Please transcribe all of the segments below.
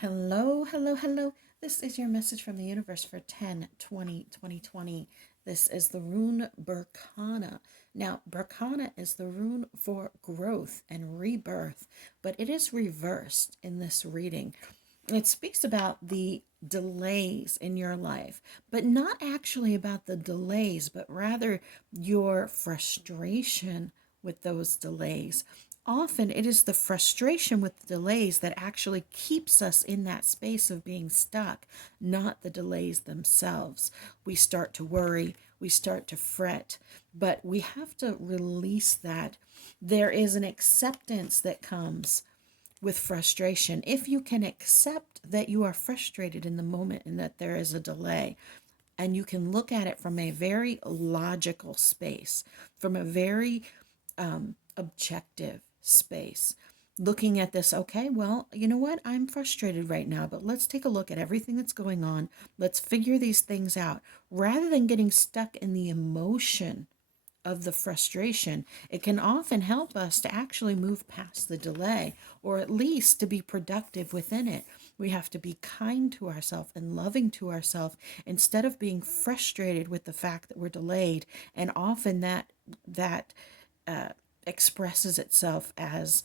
Hello, hello, hello. This is your message from the universe for 10/20/2020. This is the rune Berkana. Now, Berkana is the rune for growth and rebirth, but it is reversed in this reading. It speaks about the delays in your life, but not actually about the delays, but rather your frustration with those delays. Often it is the frustration with the delays that actually keeps us in that space of being stuck, not the delays themselves. We start to worry, we start to fret, but we have to release that. There is an acceptance that comes with frustration. If you can accept that you are frustrated in the moment and that there is a delay, and you can look at it from a very logical space, from a very objective space, looking at this, okay, well, you know what? I'm frustrated right now, but let's take a look at everything that's going on. Let's figure these things out rather than getting stuck in the emotion of the frustration. It can often help us to actually move past the delay, or at least to be productive within it. We have to be kind to ourselves and loving to ourselves instead of being frustrated with the fact that we're delayed. And often that expresses itself as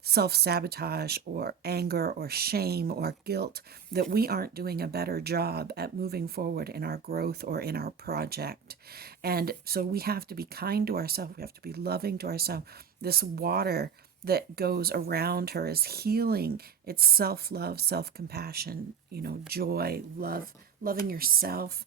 self sabotage or anger or shame or guilt that we aren't doing a better job at moving forward in our growth or in our project. And so we have to be kind to ourselves, we have to be loving to ourselves. This water that goes around her is healing. It's self love, self compassion, joy, love, loving yourself.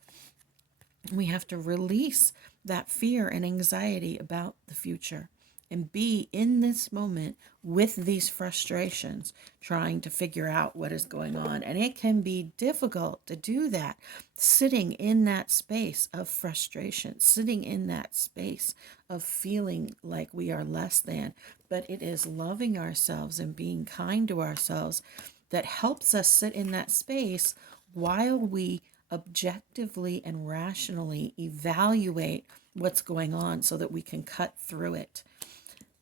We have to release that fear and anxiety about the future and be in this moment with these frustrations, trying to figure out what is going on. And it can be difficult to do that, sitting in that space of frustration, sitting in that space of feeling like we are less than. But it is loving ourselves and being kind to ourselves that helps us sit in that space while we objectively and rationally evaluate what's going on so that we can cut through it.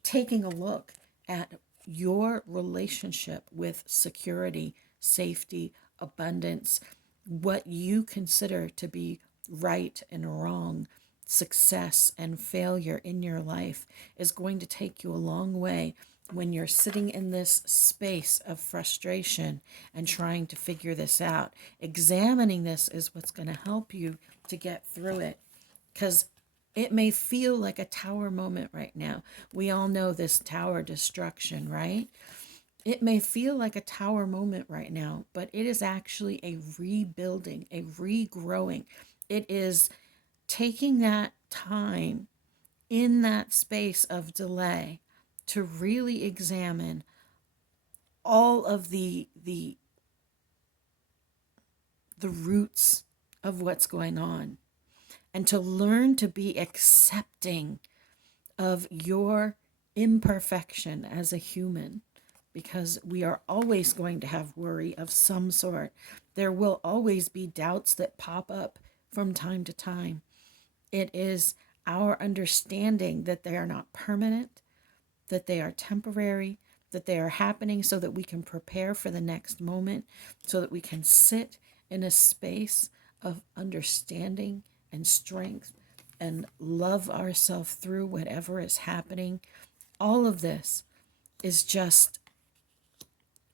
Taking a look at your relationship with security, safety, abundance, what you consider to be right and wrong, success and failure in your life is going to take you a long way when you're sitting in this space of frustration and trying to figure this out. Examining this is what's going to help you to get through it, because it may feel like a tower moment right now. We all know this tower destruction, right? It may feel like a tower moment right now, but it is actually a rebuilding, a regrowing. It is taking that time in that space of delay to really examine all of the roots of what's going on, and to learn to be accepting of your imperfection as a human, because we are always going to have worry of some sort. There will always be doubts that pop up from time to time. It is our understanding that they are not permanent, that they are temporary, that they are happening so that we can prepare for the next moment, so that we can sit in a space of understanding and strength and love ourselves through whatever is happening. All of this is just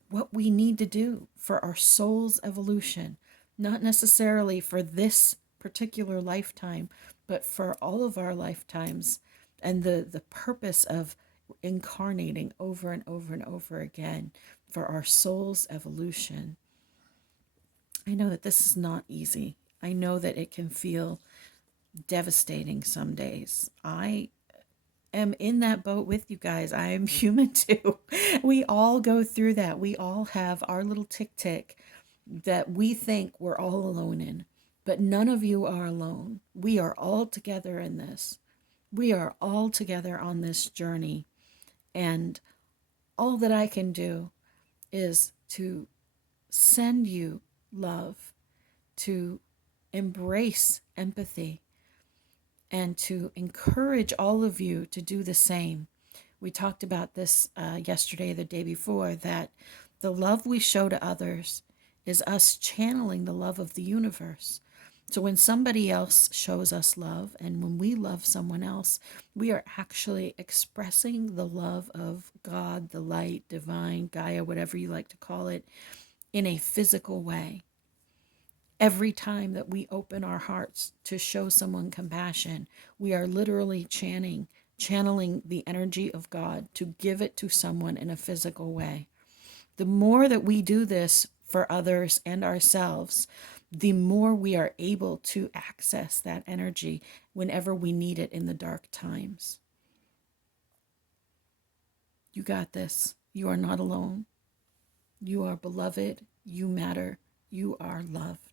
what we need to do for our soul's evolution, not necessarily for this particular lifetime, but for all of our lifetimes, and the purpose of incarnating over and over and over again for our soul's evolution. I know that this is not easy. I know that it can feel devastating some days. I am in that boat with you guys. I am human too. We all go through that. We all have our little tick tick that we think we're all alone in, but none of you are alone. We are all together in this. We are all together on this journey. And all that I can do is to send you love, to embrace empathy, and to encourage all of you to do the same. We talked about this yesterday, the day before, that The love we show to others is us channeling the love of the universe. So when somebody else shows us love and when we love someone else, we are actually expressing the love of God, the light, divine, Gaia, whatever you like to call it, in a physical way. Every time that we open our hearts to show someone compassion, we are literally channeling the energy of God to give it to someone in a physical way. The more that we do this for others and ourselves, the more we are able to access that energy whenever we need it in the dark times. You got this. You are not alone. You are beloved. You matter. You are loved.